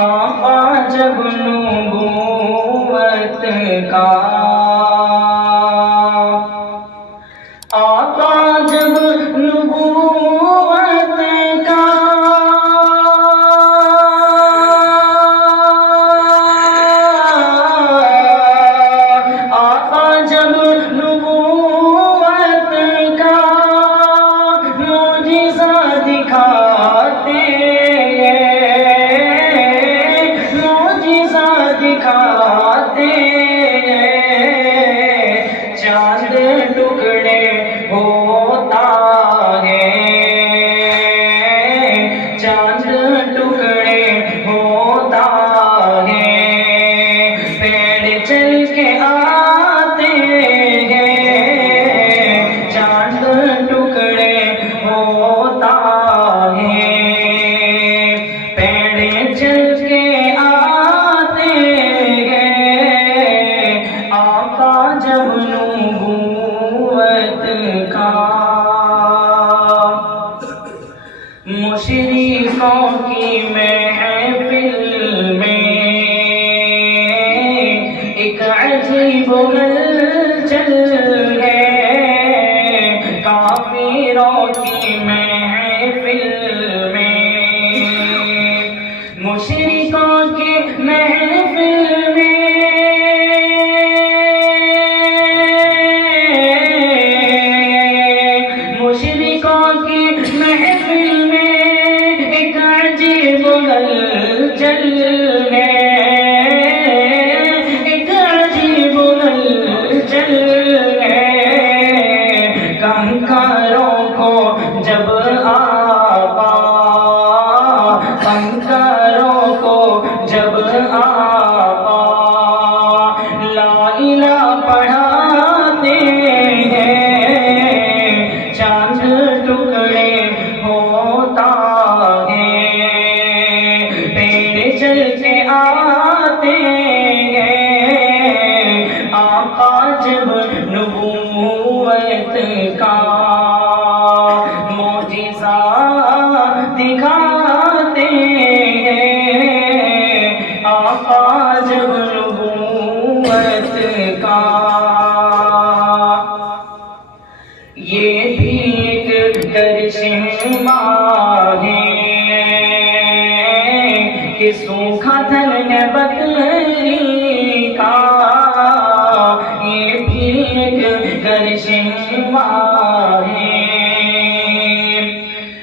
آقا جب نبوت کا آقا جب نبوت کا آقا جب نبوت کا معجزہ دکھاتے دکھاتے چاند ٹکڑے ہوتا ہے چاند ٹکڑے ہوتا ہے پیڑ چل کے آتے ہیں چاند ٹکڑے ہوتا ہے پیڑ چل کے جب نبوت کا مشرکوں کی محفل میں ایک عجیب ہلچل ہے کافروں کی محفل میں مشرکوں کی محفل میں ہلچل ہے ایک عجیب ہلچل ہے کنکروں کو جب آقا کنکروں کو جب آقا لا الہ پڑھاتے ہیں چاند ٹکڑے ہوتا چل کے آتے ہیں آقا جب نبوت کا معجزہ دکھاتے ہیں آقا جب نبوت کا یہ بھی ایک کرشمہ ہے کہ سوکھا تھن ہے بکری کا یہ بھی ایک کرشمہ ہے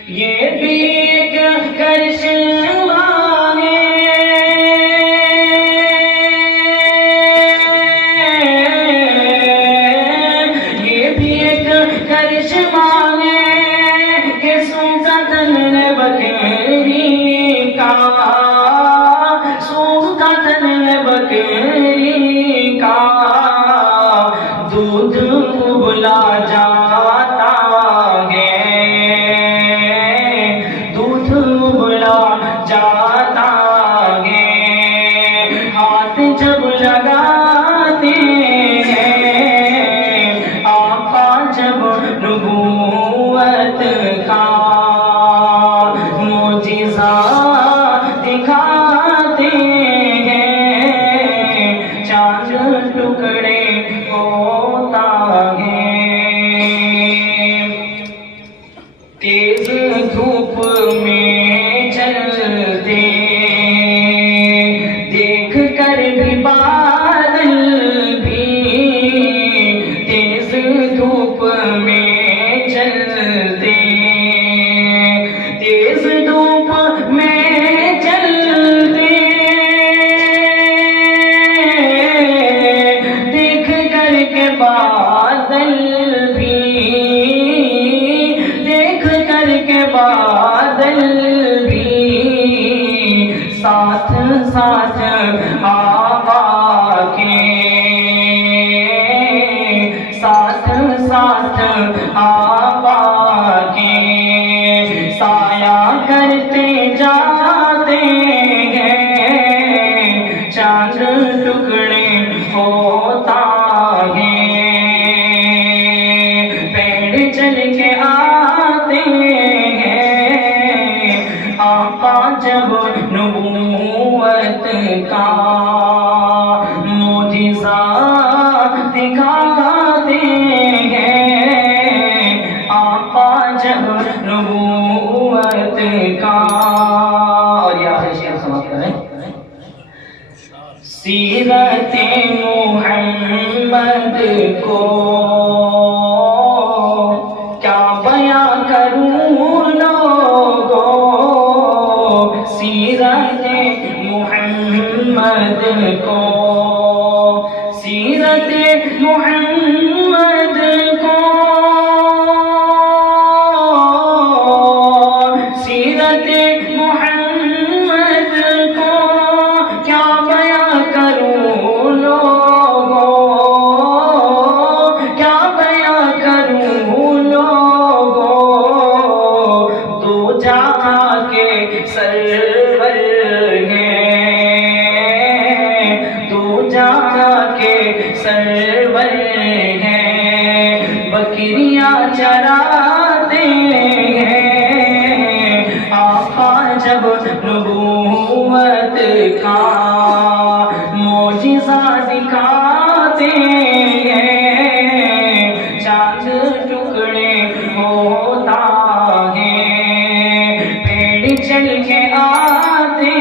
یہ بھی ایک کرشمہ ہے یہ بھی ایک کرشمہ ہے کہ سوکھا تھن ہے بکری کا بکری کا دودھ ابلا جاتا ہے دودھ ابلا جاتا ہے ہاتھ جب لگاتے ہیں آقا جب نبوت کا معجزہ دکھاتے چاند ٹکڑے ہوتا ہے تیز دھوپ میں چلتے دیکھ کر بھی بادل بھی تیز دھوپ میں چلتے تیز دھوپ میں چلتے بادل بھی دیکھ کر کے بادل بھی ساتھ ساتھ آقا کے ساتھ ساتھ آقا کے سایہ کرتے جاتے ہیں چاند ٹکڑے ہوتا ہے پیڑ چل کے آتے ہیں آقا جب نبوت کا معجزہ دکھاتے ہیں آقا جب نبوت کا. اور یہ آخری شعر سماعت کریں. سیرت محمد کو کیا بیاں کروں لوگوں، سیرت محمد کو، سیرت محمد کو، سیرت محمد کو کیا بیاں کروں لوگوں، کیا بیاں کروں لوگوں. تو جہاں کے سرور ہیں، تو جہاں کے سرور ہیں، بکریاں چراتے ہیں آقا جب نبوت کا معجزہ دکھاتے ہیں. چاند ٹکڑے ہوتا ہے، پیڑ چل کے آتے